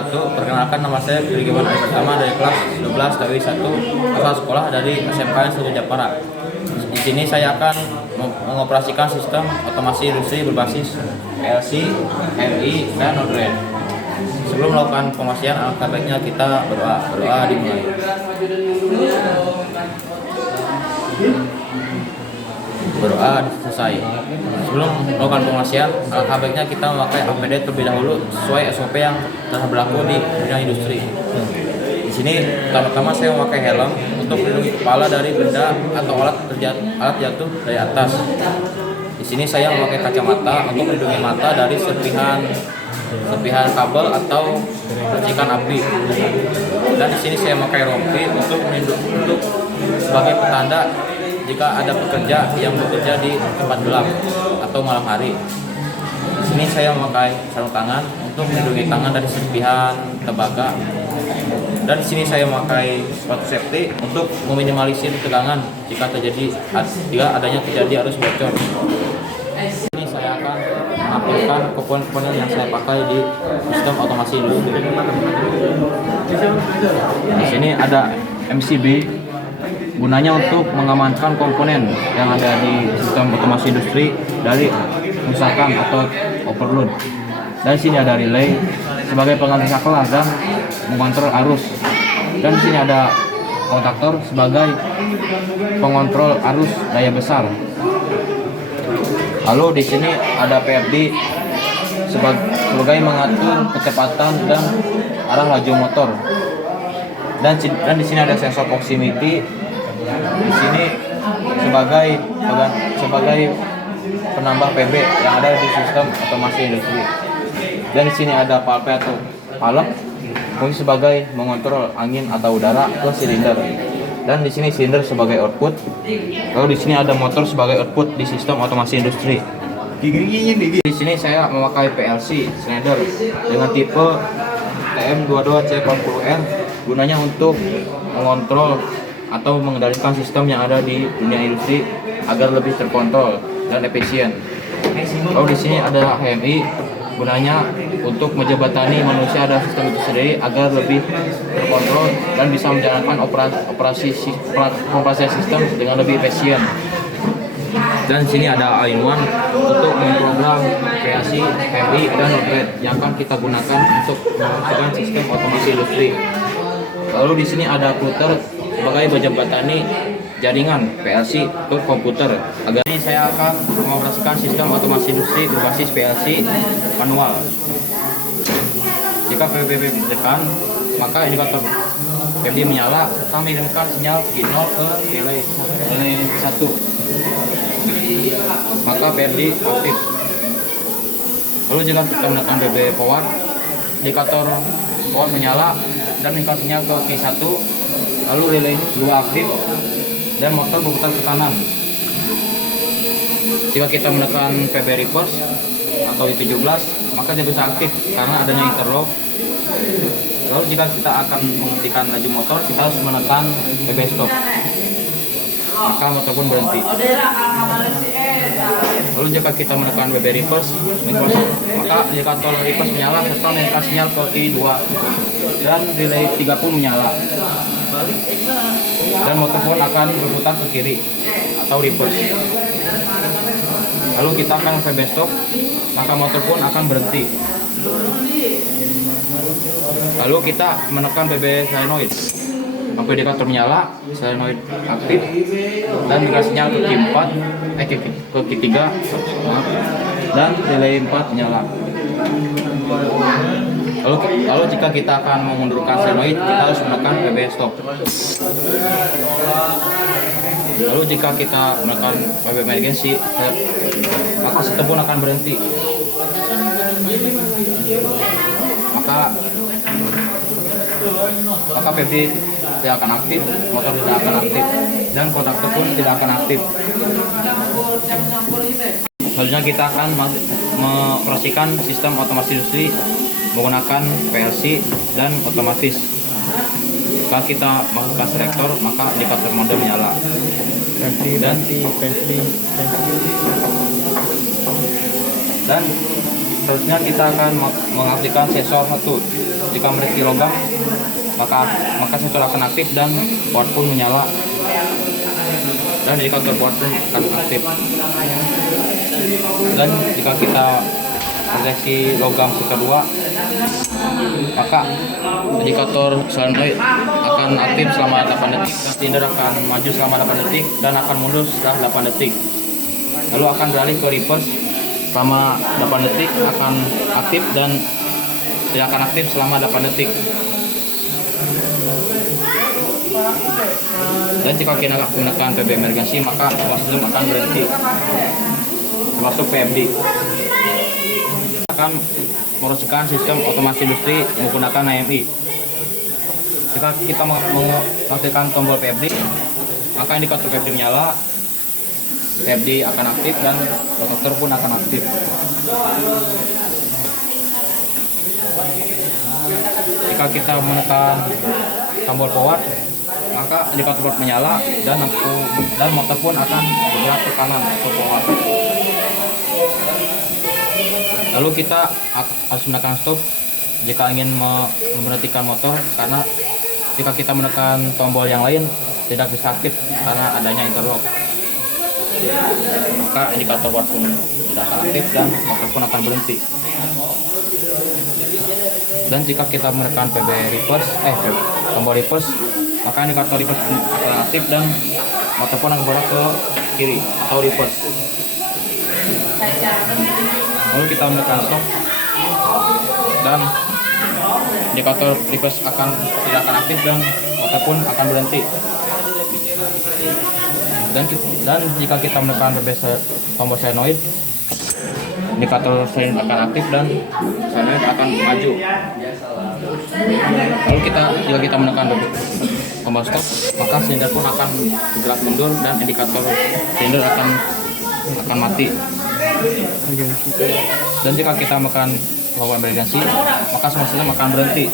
wabarakatuh. Perkenalkan, nama saya Brigman Ari Pertama dari kelas 12 TWI 1 asal sekolah dari SMK Satu Japara. Di sini saya akan mengoperasikan sistem otomasi industri berbasis PLC, MI, dan Node-RED. Sebelum melakukan pemasian, alangkah baiknya kita berdoa dimulai. Berdoa selesai. Sebelum melakukan pemasian, alangkah baiknya kita memakai APD terlebih dahulu sesuai SOP yang telah berlaku di dunia industri. Di sini pertama-tama saya memakai helm untuk melindungi kepala dari benda atau alat jatuh dari atas. Di sini saya memakai kacamata untuk melindungi mata dari serpihan kabel atau percikan api. Dan di sini saya memakai rompi untuk sebagai petanda jika ada pekerja yang bekerja di tempat gelap atau malam hari. Di sini saya memakai sarung tangan untuk melindungi tangan dari serpihan tembaga. Dan di sini saya memakai sepatu safety untuk meminimalisir tegangan jika adanya terjadi arus bocor. Ini saya akan menampilkan komponen yang saya pakai di sistem otomasi industri. Di sini ada MCB, gunanya untuk mengamankan komponen yang ada di sistem otomasi industri dari kerusakan atau overload. Dan di sini ada relay sebagai pengalih kelas dan mengontrol arus. Dan di sini ada kontaktor sebagai pengontrol arus daya besar. Lalu di sini ada PFD sebagai mengatur kecepatan dan arah laju motor. Dan di sini ada sensor proximity. Di sini sebagai penambah PB yang ada di sistem otomasi industri. Dan di sini ada valve atau palep, fungsi sebagai mengontrol angin atau udara ke silinder. Dan di sini silinder sebagai output. Lalu di sini ada motor sebagai output di sistem otomasi industri. Di sini saya memakai PLC Schneider dengan tipe TM22C40R, gunanya untuk mengontrol atau mengendalikan sistem yang ada di dunia industri agar lebih terkontrol dan efisien. Lalu di sini ada HMI, gunanya untuk menjembatani manusia dan sistem itu sendiri agar lebih terkontrol dan bisa menjalankan operasi sistem dengan lebih efisien. Dan di sini ada all-in-one untuk memprogram kreasi HMI dan Node-RED yang akan kita gunakan untuk mengoperasikan sistem otomasi industri. Lalu di sini ada router sebagai menjembatani jaringan PLC ke komputer. Agar ini saya akan mengoperasikan sistem otomasi industri berbasis PLC manual. Jika PBB ditekan, maka indikator PBD menyala serta mengirimkan sinyal Q0 ke relay 1. Maka PBD aktif. Lalu jika kita menekan BB power, indikator power menyala dan mengirimkan sinyal ke Q1. Lalu relay 2 aktif dan motor berputar ke kanan. Jika kita menekan PB reverse atau I17, maka dia bisa aktif karena adanya interlock. Lalu jika kita akan menghentikan laju motor, kita harus menekan PB stop, maka motor pun berhenti. Lalu jika kita menekan PB reverse, maka indikator reverse menyala serta mengirimkan sinyal ke I2 dan relay 3 pun menyala. Dan motor pun akan berputar ke kiri atau reverse. Lalu kita akan PB stop, maka motor pun akan berhenti. Lalu kita menekan PB solenoid, maka indikator menyala, solenoid aktif, dan dikasih sinyal ke Q4, ke Q3, dan relay 4 menyala. Lalu jika kita akan memundurkan solenoid, kita harus menekan PB stop. Lalu jika kita menekan PB emergency, maka sistem pun akan berhenti. Maka PB tidak akan aktif, motor tidak akan aktif, dan kontaktor pun tidak akan aktif. Selanjutnya kita akan mengoperasikan sistem otomasi industri menggunakan PLC dan otomatis. Jika kita masukkan selektor, maka indikator mode menyala. Dan Selanjutnya kita akan mengaktifkan sensor 1. Jika mendekati logam, maka sensor akan aktif dan power pun menyala, dan indikator power pun akan aktif. Dan jika kita mendeteksi logam sensor 2, maka indikator solenoid akan aktif selama 8 detik, dan silinder akan maju selama 8 detik dan akan mundur setelah 8 detik. Lalu akan beralih ke reverse selama 8 detik, akan aktif dan tidak akan aktif selama 8 detik. Dan jika kita menggunakan PB emergency, maka sistem akan berhenti, termasuk PFD. Akan merumuskan sistem otomasi industri menggunakan AMI. Jika kita mengaktifkan tombol PFD, maka indikator PFD menyala, PFD akan aktif dan rotor pun akan aktif. Jika kita menekan tombol power, maka indikator power menyala dan motor pun akan bergerak ke kanan ke power. Lalu kita harus menekan stop jika ingin memberhentikan motor, karena jika kita menekan tombol yang lain tidak bisa aktif karena adanya interlock. Maka indikator power pun tidak akan aktif dan motor pun akan berhenti. Dan jika kita menekan tombol reverse, maka indikator reverse akan aktif dan motor pun akan bergerak ke kiri atau reverse. Lalu kita menekan stop dan indikator reverse tidak akan aktif dan motor pun akan berhenti. Dan jika kita menekan tombol solenoid, indikator solenoid akan aktif dan solenoid akan maju. Lalu jika kita menekan tombol stop, maka silinder pun akan bergerak mundur dan indikator silinder akan mati. Dan jika kita menekan tombol emergency, maka semua silinder akan berhenti,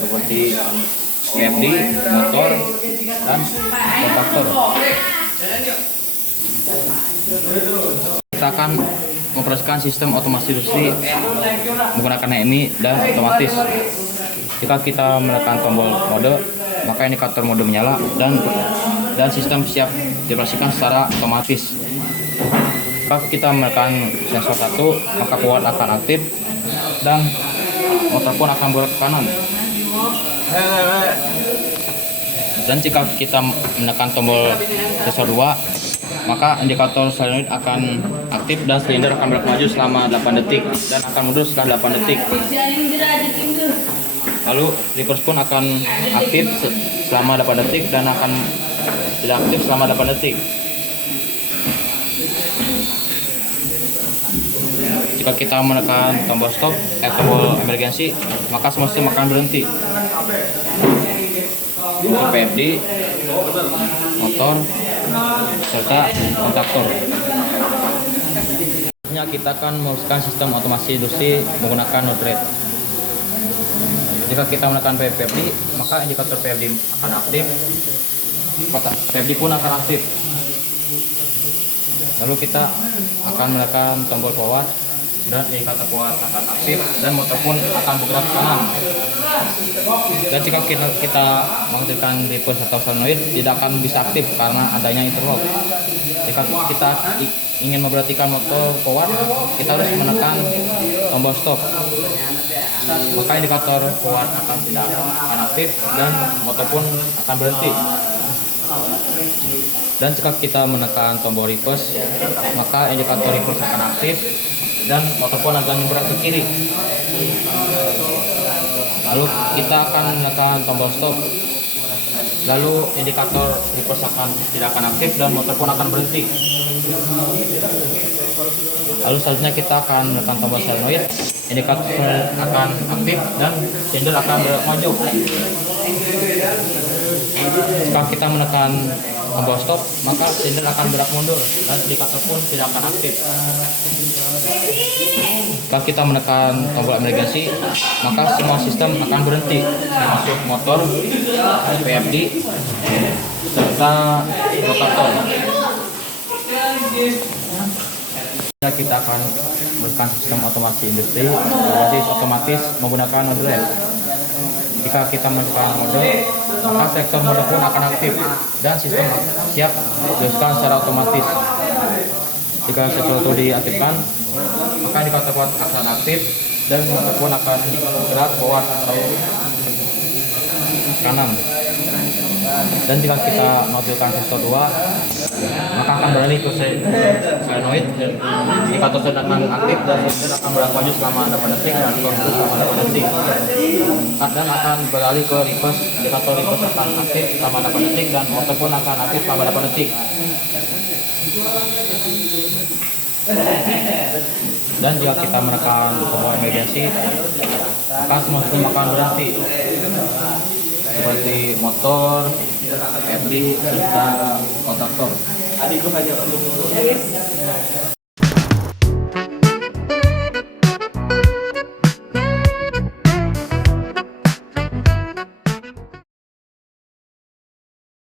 seperti PFD, motor, dan kontaktor. Kita akan mengoperasikan sistem otomasi industri menggunakan AMI dan otomatis. Jika kita menekan tombol mode, maka indikator mode menyala dan sistem siap dioperasikan secara otomatis. Jika kita menekan sensor 1, maka power akan aktif dan motor pun akan bergerak ke kanan. Dan jika kita menekan tombol sensor 2, maka indikator solenoid akan aktif dan silinder akan bergerak maju selama 8 detik dan akan mundur setelah 8 detik. Lalu reverse pun akan aktif selama 8 detik dan akan tidak aktif selama 8 detik. Jika kita menekan tombol stop, tombol emergency, maka semua sistem akan berhenti. Untuk PFD, motor, serta kontaktor. Kita akan merumuskan sistem otomasi industri menggunakan node rate. Jika kita menekan PFD, maka indikator PFD akan aktif, PFD pun akan aktif. Lalu kita akan menekan tombol power dan indikator power akan aktif dan motor pun akan bergerak ke kanan. Dan jika kita mengaktifkan reverse atau solenoid, tidak akan bisa aktif karena adanya interlock. Jika kita ingin memberhentikan motor power, kita harus menekan tombol stop, maka indikator power tidak akan aktif dan motor pun akan berhenti. Dan jika kita menekan tombol reverse, maka indikator reverse akan aktif dan motor pun akan bergerak ke kiri. Lalu kita akan menekan tombol stop, lalu indikator reverse tidak akan aktif dan motor pun akan berhenti. Lalu selanjutnya kita akan menekan tombol solenoid, indikator akan aktif dan silinder akan bergerak maju. Jika kita menekan tombol stop, maka silinder akan bergerak mundur dan indikator pun tidak akan aktif. Jika kita menekan tombol emergency, maka semua sistem akan berhenti, termasuk motor, PFD, serta rotator. Kita akan menggunakan sistem otomasi industri berbasis otomatis menggunakan mode LED. Jika kita menggunakan mode, maka sektor mode pun akan aktif dan sistem siap dilakukan secara otomatis. Jika sektor itu diaktifkan, maka indikator akan aktif dan motor pun akan gerak bawah atau kanan. Dan jika kita mengaktifkan sektor 2, maka akan beralih ke solenoid. Indikator sedang aktif dan akan berlaku selama 8 detik dan kontur selama 8 detik. Dan akan beralih ke reverse. Indikator reverse akan aktif selama 8 detik dan motor pun akan aktif selama 8 detik. Dan jika kita menekan tombol emergency, maka semua sistem akan berhenti, seperti motor, FD, serta kontaktor.